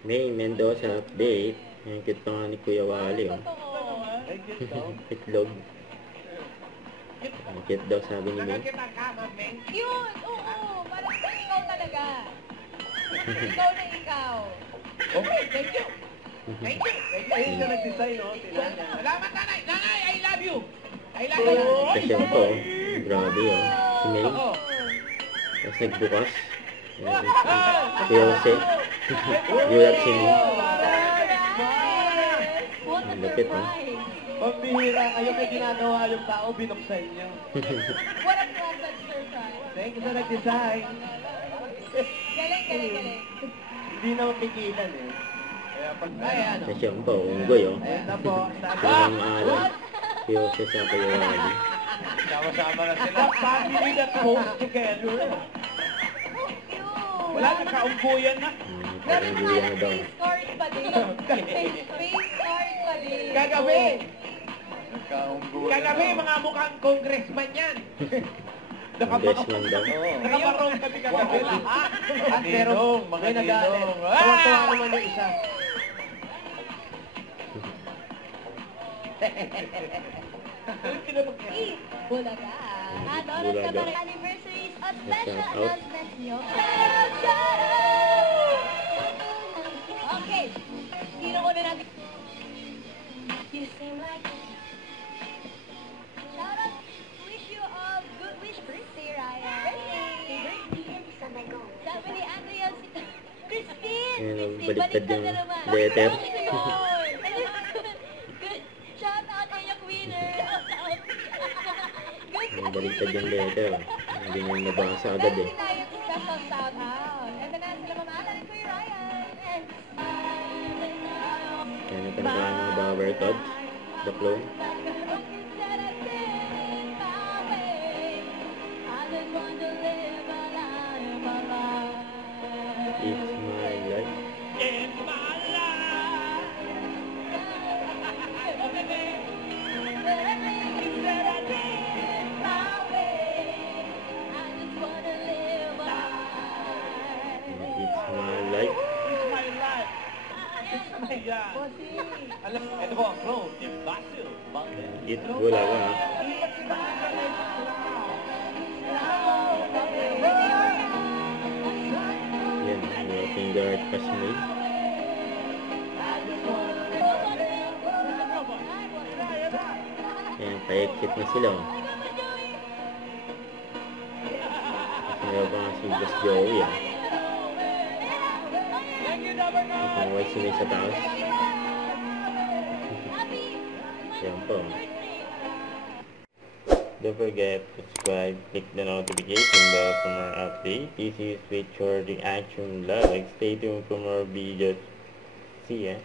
May Mendoza update. Ang cute pa nga ni Kuya Wally, oh. Itlog. Ang cute daw, sabi ni May. Cute! Oo! Parang ikaw talaga. Ikaw na ikaw. Okay, thank you. Thank you. Ayun siya nag-design, no? Salamat, nanay! Nanay, I love you! I love you! Kasi ako, oh. Grabe, oh. Si May. Tapos nagbukas. Kuya Jose. Gulat si May. Ang lapit, oh. Pambihira, kayo may ginagawa yung tao, binuksan niyo. What a pleasant surprise. Thank you sa nag-design. Galing, galing, galing. Hindi na mapigilan, eh. Kaya pag... Ay, ano? Kasi ako po, unggoy, oh. Ayun na po. Parang maalam. Kuya Jose sa Kuya Wally. Sama-sama na sila. Family that holds together. Wala na kaumbuyan na. Parang Meron guya nga na daw. face card pa din. Face card pa din. Kagabi! Kagabi, mga mukhang congressman yan. Congressman daw. Nakaparong kami kagabi. Pero may nag-aalit. Tuwa-tuwa naman yung isa. Bulaga. At oras na para anniversaries at special Shout out. announcements nyo. Shout out! Okay. Sino ko na natin? You seem like... Shout out. Wish you a good wish birthday, Ryan. Sabi ni Andrea, Christine! Ayun, Christine, baliktad baliktad yung na naman. letter. Good. Shout out, Ayak Winner. Ang baliktad yung letter. Hindi nyo nabasa agad, eh. Meron tayong special shout out. Ito na sila mamahalan ni Kuya Ryan. Kaya natanong ng mga workouts. The clone. It's my life. In my life. It's my life. It's my life. It's my life. Alam, ito po, bro. Basil. It wala ka, ha? Yan, mga finger art pa si May. Yan, paikit na sila, oh. Meron pa nga si Boss Joey, ah. Nakaway si May sa taas. Yan po. Don't forget to subscribe, click the notification bell for more updates. This is with your reaction vlog. Stay tuned for more videos. See ya.